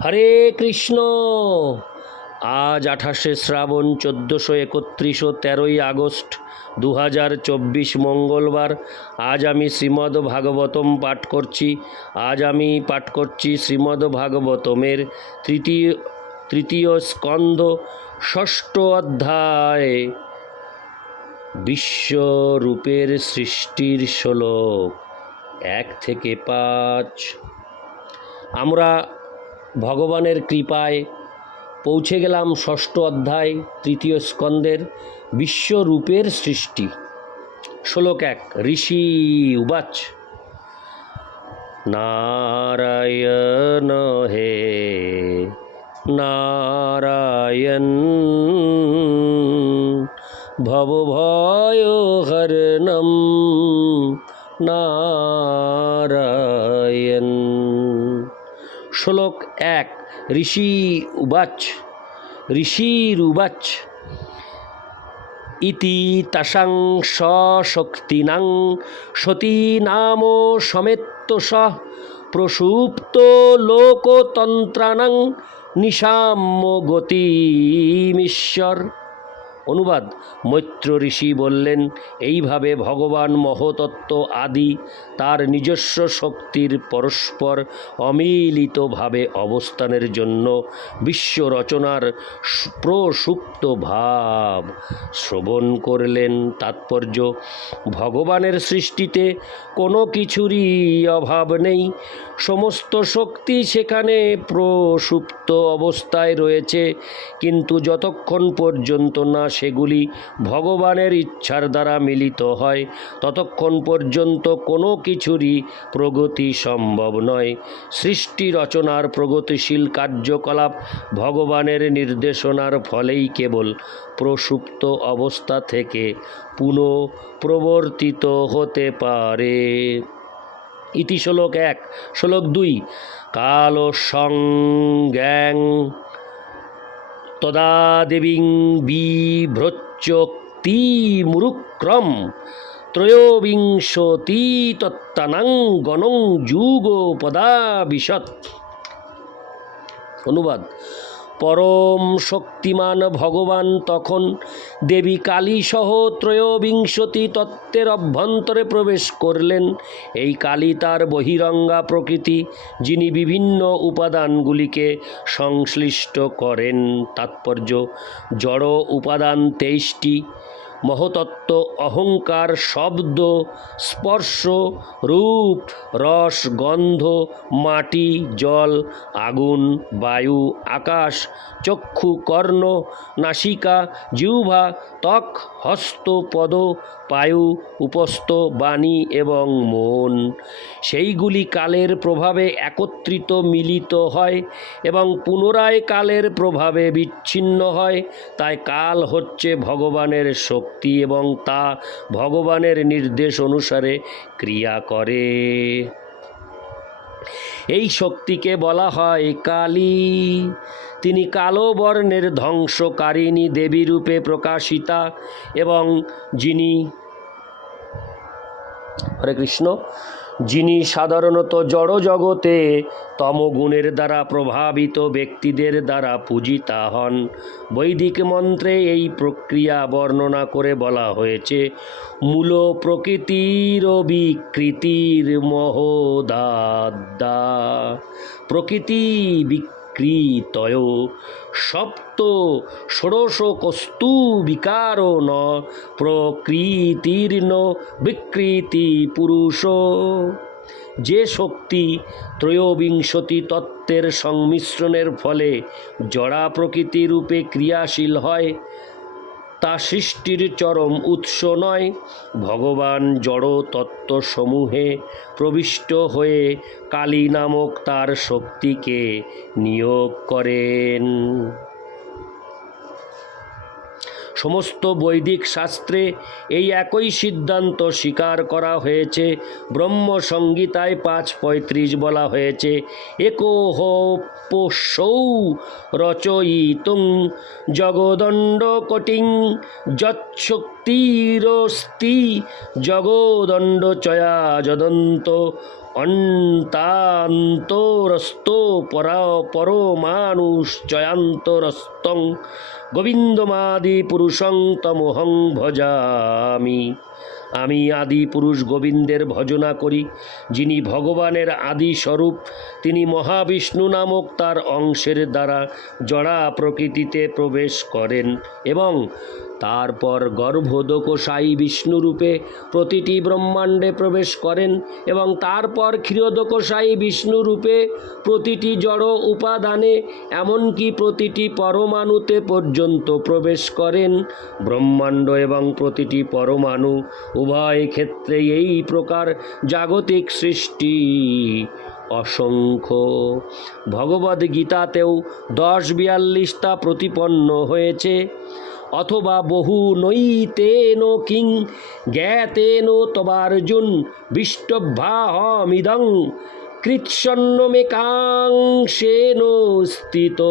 হরে কৃষ্ণ। আজ আঠাশে শ্রাবণ চোদ্দোশো একত্রিশ ও তেরোই আগস্ট দু হাজার চব্বিশ মঙ্গলবার। আজ আমি শ্রীমদ্ ভাগবতম পাঠ করছি। আজ আমি পাঠ করছি শ্রীমদ্ ভাগবতমের তৃতীয় তৃতীয় স্কন্ধ, ষষ্ঠ অধ্যায়। বিশ্বরূপের সৃষ্টির শ্লোক এক থেকে পাঁচ। আমরা ভগবানের কৃপায় পৌঁছে গেলাম ষষ্ঠ অধ্যায়, তৃতীয় স্কন্দের বিশ্বরূপের সৃষ্টি। শ্লোক এক, ঋষি উবাচ, নারায়ণ হে, নারায়ণ ভবভয় হরণম নারায়ণ শ্লোক এক, ঋষি উবাচ ঋষির উবাচ ইতি তাসাং সশক্তিনাং, সতী নাম সমেত্তস প্রসুপ্ত লোকতন্ত্রাণাং, নিশাম্য গতিমীশ্বর। অনুবাদ। মৈত্র ঋষি বললেন, এইভাবে ভগবান মহতত্ত্ব আদি তার নিজস্ব শক্তির পরস্পর অমিলিতভাবে অবস্থানের জন্য বিশ্ব রচনার প্রসুপ্ত ভাব শ্রবণ করলেন। তাৎপর্য, ভগবানের সৃষ্টিতে কোনো কিছুরই অভাব নেই। সমস্ত শক্তি সেখানে প্রসুপ্ত অবস্থায় রয়েছে। কিন্তু যতক্ষণ পর্যন্ত না সেগুলি ভগবানের ইচ্ছার দ্বারা মিলিত হয়। ততক্ষণ পর্যন্ত কোনো কিছুরই প্রগতি সম্ভব নয়। সৃষ্টি রচনার প্রগতিশীল কার্যকলাপ ভগবানের নির্দেশনার ফলেই কেবল প্রসুপ্ত অবস্থা থেকে পুনঃ প্রবর্তিত হতে পারে। ইতি শ্লোক এক। শ্লোক দুই। কাল সংজ্ঞাং তদা দেবীং ত্রয়োবিংশতি তত্তানাং গণং যুগ পদাবিশত অনুবাদ। পরম শক্তিমান ভগবান তখন দেবী কালী সহ ত্রয়োবিংশতি তত্ত্বের অভ্যন্তরে প্রবেশ করলেন। এই কালী তার বহিরঙ্গা প্রকৃতি, যিনি বিভিন্ন উপাদানগুলিকে সংশ্লিষ্ট করেন। তাৎপর্য, জড় উপাদান তেইশটি মহতত্ত্ব, অহংকার, শব্দ, স্পর্শ, রূপ, রস, গন্ধ, মাটি, জল, আগুন, বায়ু, আকাশ, চক্ষু, কর্ণ, নাসিকা, জিহ্বা, ত্বক, হস্ত, পদ পায়ু উপস্থ বাণী এবং মন। সেইগুলি কালের প্রভাবে একত্রিত মিলিত হয় এবং পুনরায় কালের প্রভাবে বিচ্ছিন্ন হয়। তাই কাল হচ্ছে ভগবানের শক্তি এবং তা ভগবানের নির্দেশ অনুসারে ক্রিয়া করে। এই শক্তিকে বলা হয় কালী। তিনি কালো বর্ণের ধ্বংসকারিণী দেবীরূপে প্রকাশিতা এবং যিনি হরে কৃষ্ণ। যিনি সাধারণত জড় জগতে তমগুণের দ্বারা প্রভাবিত ব্যক্তিদের দ্বারা পূজিতা হন, বৈদিক মন্ত্রে এই প্রক্রিয়া বর্ণনা করে বলা হয়েছে, মূল প্রকৃতির বিকৃতির মহোদাদ্দা। প্রকৃতি বিকৃতয় সপ্ত ষোড়শ কস্তু বিকার ন প্রকৃতির্ন বিকৃতি পুরুষ। যে শক্তি ত্রয়োবিংশতি তত্ত্বের সংমিশ্রণের ফলে জড়া প্রকৃতি রূপে ক্রিয়াশীল হয় তা সৃষ্টির চরম উৎস নয়। ভগবান জড় তত্ত্বসমূহে প্রবিষ্ট হয়ে কালী নামক তার শক্তিকে নিয়োগ করেন। সমস্ত বৈদিক শাস্ত্রে এই একই সিদ্ধান্ত স্বীকার করা হয়েছে। ব্রহ্ম সংগীতায় পাঁচ পঁয়ত্রিশ বলা হয়েছে। একোহ পোষৌ রচয়িতুং জগদণ্ড কটিং যচ্ছক্তি শক্তিরস্তি জগদণ্ডচয়া যদন্ত অন্তান্তরস্ত পরা পরমানুশ্চয়ান্তরস্তং গোবিন্দমাদি পুরুষং তমহং ভজামি। আমি আদি পুরুষ গোবিন্দের ভজনা করি, যিনি ভগবানের আদি স্বরূপ তিনি মহাবিষ্ণু নামক তার অংশের দ্বারা জড়া প্রকৃতিতে প্রবেশ করেন এবং তারপর গর্ভোদকশায়ী বিষ্ণুরূপে প্রতিটি ব্রহ্মাণ্ডে প্রবেশ করেন এবং তারপর ক্ষীরোদকশায়ী বিষ্ণুরূপে প্রতিটি জড় উপাদানে, এমনকি প্রতিটি পরমাণুতে পর্যন্ত প্রবেশ করেন। ব্রহ্মাণ্ড এবং প্রতিটি পরমাণু উভয় ক্ষেত্রে এই প্রকার জাগতিক সৃষ্টি। অসংখ্য। ভগবদ্গীতাতেও দশ বিয়াল্লিশটা প্রতিপন্ন হয়েছে। অথবা বহু নৈতেন কিং, জ্ঞাতেন তবার্জুন বিষ্টভ্যাহমিদং কৃৎসন্নমেকাংশেন স্থিত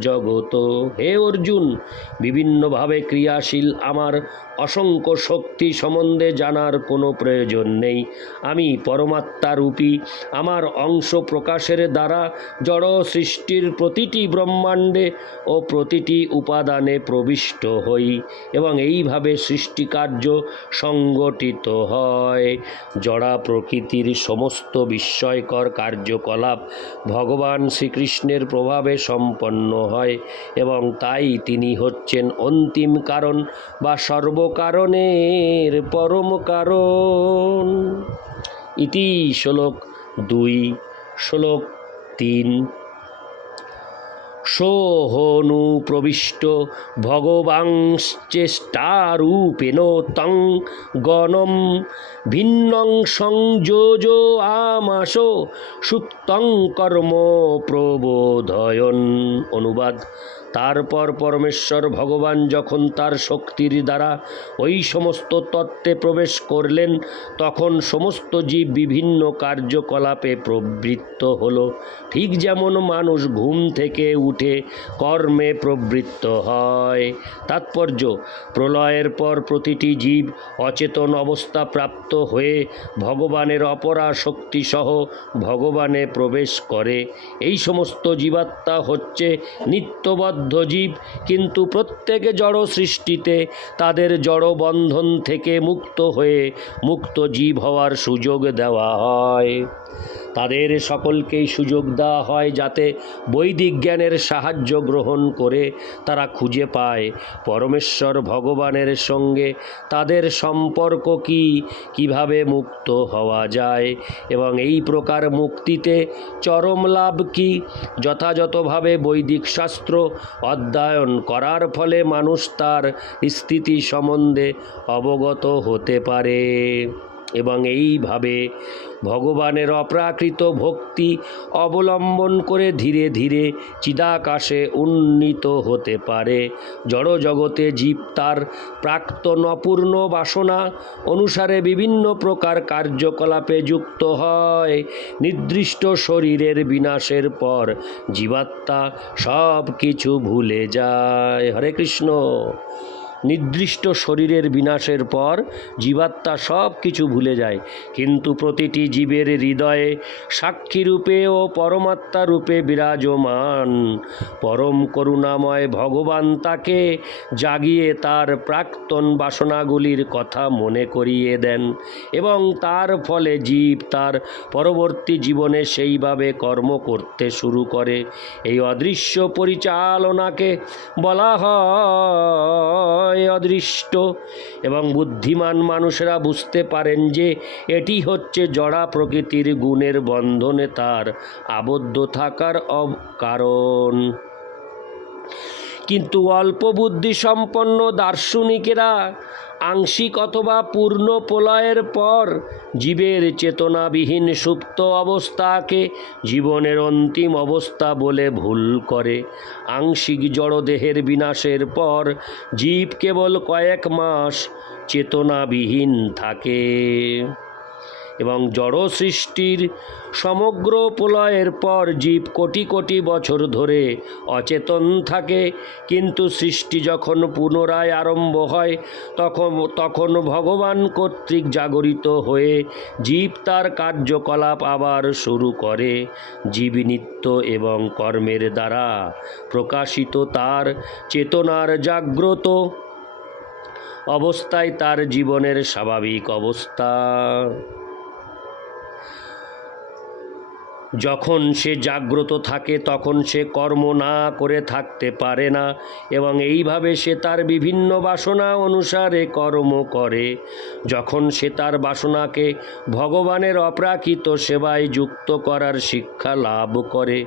জগত। হে অর্জুন, বিভিন্নভাবে ক্রিয়াশীল আমার অসংখ্য শক্তি সম্বন্ধে জানার কোনো প্রয়োজন নেই। আমি পরমাত্মারূপী। আমার অংশ প্রকাশের দ্বারা জড় সৃষ্টির প্রতিটি ব্রহ্মাণ্ডে ও প্রতিটি উপাদানে প্রবিষ্ট হই এবং এইভাবে সৃষ্টিকার্য সংগঠিত হয়। জড়া প্রকৃতির সমস্ত বিস্ময়কর কার্যকলাপ ভগবান শ্রীকৃষ্ণের প্রভাবে সম্পন্ন হয় এবং তাই তিনি হচ্ছেন অন্তিম কারণ বা সর্বকারণের পরম কারণ। ইতি শ্লোক দুই শ্লোক তিন সোহনু প্রবিষ্ট। ভগবাংশ্চেষ্টারূপেণ তং গণম। ভিন্নং সংযোজ আমাস সুপ্তং কর্ম প্রবোধয়ন। অনুবাদ। তারপর পরমেশ্বর ভগবান যখন তার শক্তির দ্বারা ওই সমস্ত তত্ত্বে প্রবেশ করলেন, তখন সমস্ত জীব বিভিন্ন কার্যকলাপে প্রবৃত্ত হলো। ঠিক যেমন মানুষ ঘুম থেকে উঠে কর্মে প্রবৃত্ত হয়। তাৎপর্য, প্রলয়ের পর প্রতিটি জীব অচেতন অবস্থা প্রাপ্ত হয়ে ভগবানের অপরা শক্তিসহ ভগবানে প্রবেশ করে। এই সমস্ত জীবাত্মা হচ্ছে নিত্যবদ্ধ জীব, কিন্তু প্রত্যেকে জড় সৃষ্টিতে তাদের জড় বন্ধন থেকে মুক্ত হয়ে মুক্ত জীব হওয়ার সুযোগ দেওয়া হয়। তাদের সকলকেই সুযোগ দেওয়া হয় যাতে বৈদিক জ্ঞানের সাহায্য গ্রহণ করে তারা খুঁজে পায়। পরমেশ্বর ভগবানের সঙ্গে তাদের সম্পর্ক কি? কীভাবে মুক্ত হওয়া যায়? এবং এই প্রকার মুক্তিতে চরম লাভ কি? যথাযথভাবে বৈদিক শাস্ত্র অধ্যয়ন করার ফলে মানুষ তার স্থিতি সম্বন্ধে অবগত হতে পারে। এবং এইভাবে ভগবানের অপ্রাকৃত ভক্তি অবলম্বন করে ধীরে ধীরে চিদাকাশে উন্নীত হতে পারে। জড় জগতে জীব তার প্রাক্তন অপূর্ণ বাসনা অনুসারে বিভিন্ন প্রকার কার্যকলাপে যুক্ত হয়। নির্দিষ্ট শরীরের বিনাশের পর জীবাত্মা সব কিছু ভুলে যায়। হরে কৃষ্ণ। নির্দিষ্ট শরীরের বিনাশের পর জীবাত্মা সব কিছু ভুলে যায়। কিন্তু প্রতিটি জীবের হৃদয়ে সাক্ষীরূপে ও পরমাত্মা রূপে বিরাজমান। পরম করুণাময় ভগবান তাকে জাগিয়ে তার প্রাক্তন বাসনাগুলির কথা মনে করিয়ে দেন এবং তার ফলে জীব তার পরবর্তী জীবনে সেইভাবে কর্ম করতে শুরু করে। এই অদৃশ্য পরিচালনাকে বলা হয় অদৃষ্ট এবং বুদ্ধিমান মানুষেরা বুঝতে পারেন যে এটি হচ্ছে জড়া প্রকৃতির গুণের বন্ধনে তার আবদ্ধ থাকার অব- কারণ কিন্তু অল্প বুদ্ধিসম্পন্ন দার্শনিকেরা আংশিক অথবা পূর্ণ প্রলয়ের পর জীবের চেতনাবিহীন সুপ্ত অবস্থাকে জীবনের অন্তিম অবস্থা বলে ভুল করে। আংশিক জড়দেহের বিনাশের পর জীব কেবল কয়েক মাস চেতনাবিহীন থাকে। এবং জড় সৃষ্টির সমগ্র প্রলয়ের পর জীব কোটি কোটি বছর ধরে অচেতন থাকে। কিন্তু সৃষ্টি যখন পুনরায় আরম্ভ হয়, তখন তখন ভগবান কর্তৃক জাগরিত হয়ে জীব তার কার্যকলাপ আবার শুরু করে। জীব নিত্য এবং কর্মের দ্বারা প্রকাশিত তার চেতনার জাগ্রত অবস্থায় তার জীবনের স্বাভাবিক অবস্থা। যখন সে জাগ্রত থাকে, তখন সে কর্ম না করে থাকতে পারে না এবং এইভাবে সে তার বিভিন্ন বাসনা অনুসারে কর্ম করে। যখন সে তার বাসনাকে ভগবানের অপ্রাকৃত সেবায় যুক্ত করার শিক্ষা লাভ করে,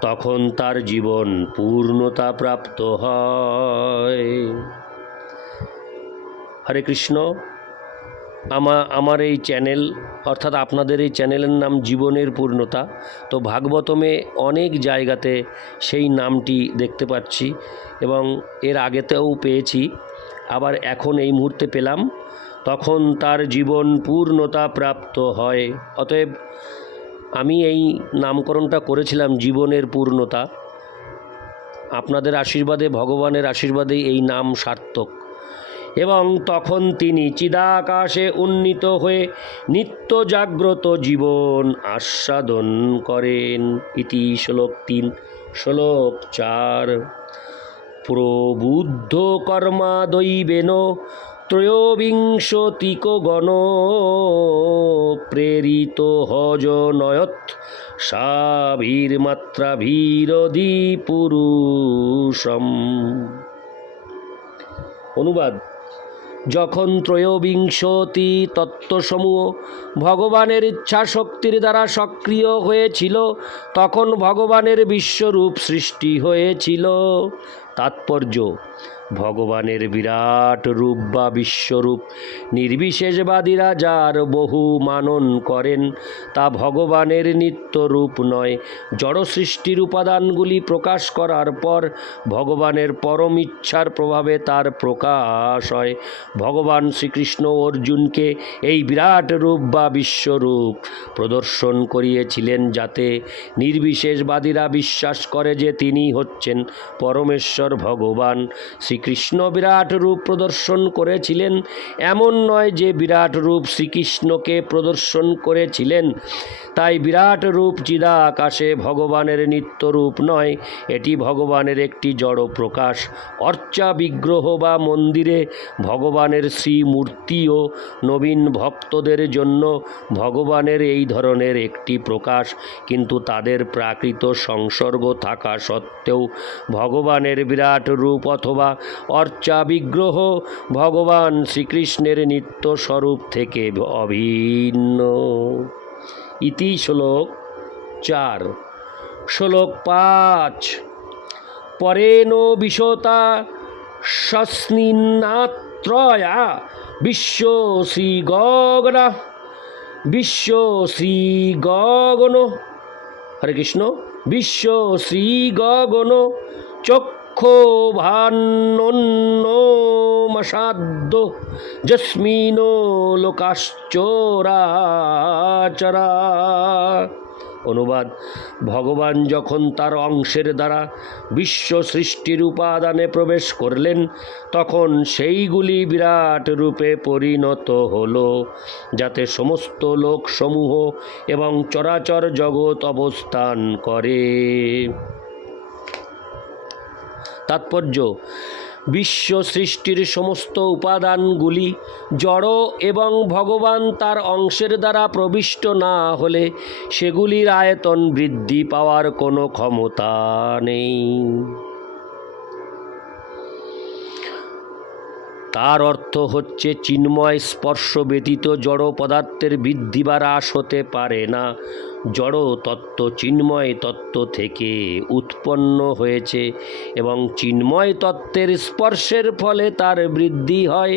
তখন তার জীবন পূর্ণতা প্রাপ্ত হয়। হরে কৃষ্ণ। আমা, আমার এই চ্যানেল, অর্থাৎ আপনাদের এই চ্যানেলের নাম জীবনের পূর্ণতা, তো ভাগবতমে অনেক জায়গাতে সেই নামটি দেখতে পাচ্ছি এবং এর আগেতেও পেয়েছি, আবার এখন এই মুহূর্তে পেলাম, তখন তার জীবন পূর্ণতা প্রাপ্ত হয়। অতএব আমি এই নামকরণটা করেছিলাম জীবনের পূর্ণতা। আপনাদের আশীর্বাদে, ভগবানের আশীর্বাদে এই নাম সার্থক। এবং তখন তিনি চিদাকাশে উন্নীত হয়ে নিত্য জাগ্রত জীবন আস্বাদন করেন। ইতি শ্লোক তিন। শ্লোক চার। প্রবুদ্ধ কর্মা দৈবেন ত্রয়োবিংশতিক গণ প্রেরিত হজ নয়ত সাভীর মাত্রা ভীরধি পুরুষম। অনুবাদ। যখন ত্রয়োবিংশতি তত্ত্বসমূহ ভগবানের ইচ্ছা শক্তির দ্বারা সক্রিয় হয়েছিল, তখন ভগবানের বিশ্বরূপ সৃষ্টি হয়েছিল। তাৎপর্য ভগবানের বিরাট রূপ বা বিশ্বরূপ নির্বিশেষবাদীরা যার বহু মানন করেন। তা ভগবানের নিত্য রূপ নয়। জড় সৃষ্টির উপাদানগুলি প্রকাশ করার পর ভগবানের পরম ইচ্ছার প্রভাবে তার প্রকাশ হয়। ভগবান শ্রীকৃষ্ণ অর্জুনকে এই বিরাট রূপ বা বিশ্বরূপ প্রদর্শন করিয়েছিলেন যাতে নির্বিশেষবাদীরা বিশ্বাস করে যে তিনি হচ্ছেন পরমেশ্বর ভগবান। শ্রীকৃষ্ণ বিরাট রূপ প্রদর্শন করেছিলেন। এমন নয় যে বিরাট রূপ শ্রীকৃষ্ণকে প্রদর্শন করেছিলেন। তাই বিরাট রূপ চিদা আকাশে ভগবানের নিত্য রূপ নয়। এটি ভগবানের একটি জড় প্রকাশ। অর্চা বিগ্রহ বা মন্দিরে ভগবানের শ্রীমূর্তি ও নবীন ভক্তদের জন্য ভগবানের এই ধরনের একটি প্রকাশ। কিন্তু তাদের প্রাকৃত সংসর্গ থাকা সত্ত্বেও ভগবানের বিরাট রূপ অথবা অর্চা বিগ্রহ ভগবান শ্রীকৃষ্ণের নিত্য স্বরূপ থেকে অভিন্ন। ইতি শ্লোক চার। শ্লোক পাঁচ। পরেণ বিশতা সস্নিন্নাত্রয়া বিশ্ব শ্রী গগনা বিশ্ব শ্রী গগন হরে কৃষ্ণ। বিশ্ব শ্রী গগন চক্ষু ভান্নসাদ্য যস্মিন লোকাশ্চরাচরা। অনুবাদ, ভগবান যখন তার অংশের দ্বারা বিশ্ব সৃষ্টির উপাদানে প্রবেশ করলেন, তখন সেইগুলি বিরাট রূপে পরিণত হল, যাতে সমস্ত লোকসমূহ এবং চরাচর জগৎ অবস্থান করে। তাৎপর্য। বিশ্ব সৃষ্টির সমস্ত উপাদানগুলি জড় এবং ভগবান তার অংশের দ্বারা প্রবিষ্ট না হলে সেগুলির আয়তন বৃদ্ধি পাওয়ার কোনো ক্ষমতা নেই। তার অর্থ হচ্ছে চিন্ময় স্পর্শ ব্যতীত জড় পদার্থের বৃদ্ধি বা হ্রাস হতে পারে না। জড় তত্ত্ব চিন্ময় তত্ত্ব থেকে উৎপন্ন হয়েছে এবং চিন্ময় তত্ত্বের স্পর্শের ফলে তার বৃদ্ধি হয়।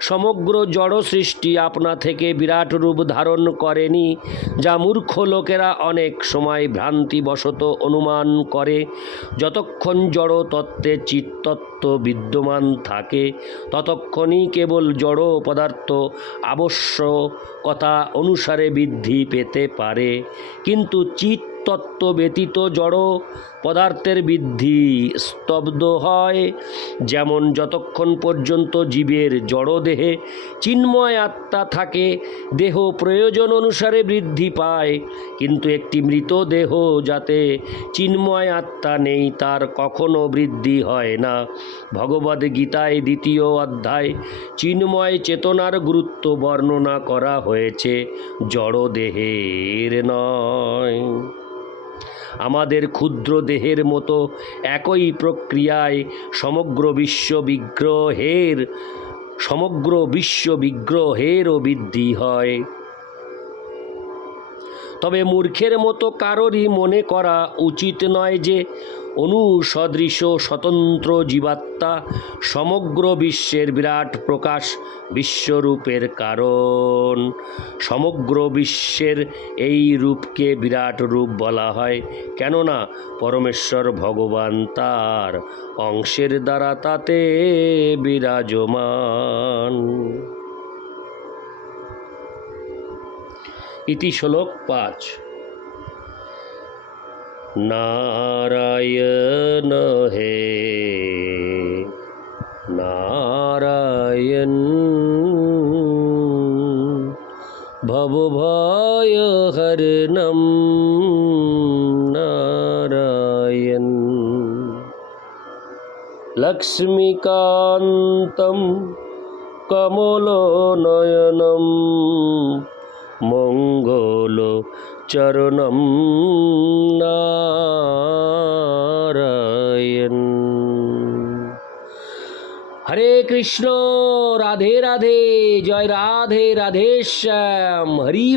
সমগ্র জড় সৃষ্টি আপনা থেকে বিরাট রূপ ধারণ করেনি, যা মূর্খ লোকেরা অনেক সময় ভ্রান্তিবশত অনুমান করে। যতক্ষণ জড় তত্ত্বে চিত্তত্ত্ব বিদ্যমান থাকে, ততক্ষণই কেবল জড় পদার্থ আবশ্যকতা অনুসারে বৃদ্ধি পেতে পারে। কিন্তু চিত তত্ত্ব ব্যতীত জড় পদার্থের বৃদ্ধি স্তব্ধ হয়। যেমন যতক্ষণ পর্যন্ত জীবের জড় দেহে চিন্ময় আত্মা থাকে, দেহ প্রয়োজন অনুসারে বৃদ্ধি পায়। কিন্তু একটি মৃত দেহ যাতে চিন্ময় আত্মা নেই, তার কখনো বৃদ্ধি হয় না। ভগবদ গীতায় দ্বিতীয় অধ্যায় চিন্ময় চেতনার গুরুত্ব বর্ণনা করা হয়েছে জড় দেহের নয়। আমাদের ক্ষুদ্র দেহের মতো একই প্রক্রিয়ায় সমগ্র বিশ্ব বিগ্রহের সমগ্র বিশ্ব বিগ্রহেরও বৃদ্ধি হয়। তবে মূর্খের মতো কারোরই মনে করা উচিত নয় যে অনুসদৃশ স্বতন্ত্র জীবাত্মা সমগ্র বিশ্বের বিরাট প্রকাশ বিশ্বরূপের কারণ। সমগ্র বিশ্বের এই রূপকে বিরাট রূপ বলা হয়, কেননা পরমেশ্বর ভগবান তার অংশের দ্বারা তাতে বিরাজমান। ইতি শ্লোক পাঁচ। নারায়ণ হে নারায়ণ ভবভয় হরণম নারায়ণ লক্ষ্মীকান্तं কমলনয়নম মঙ্গল চরণম নারায়ণ। হরে কৃষ্ণ রাধে রাধে জয় রাধে রাধে শ্যাম হরি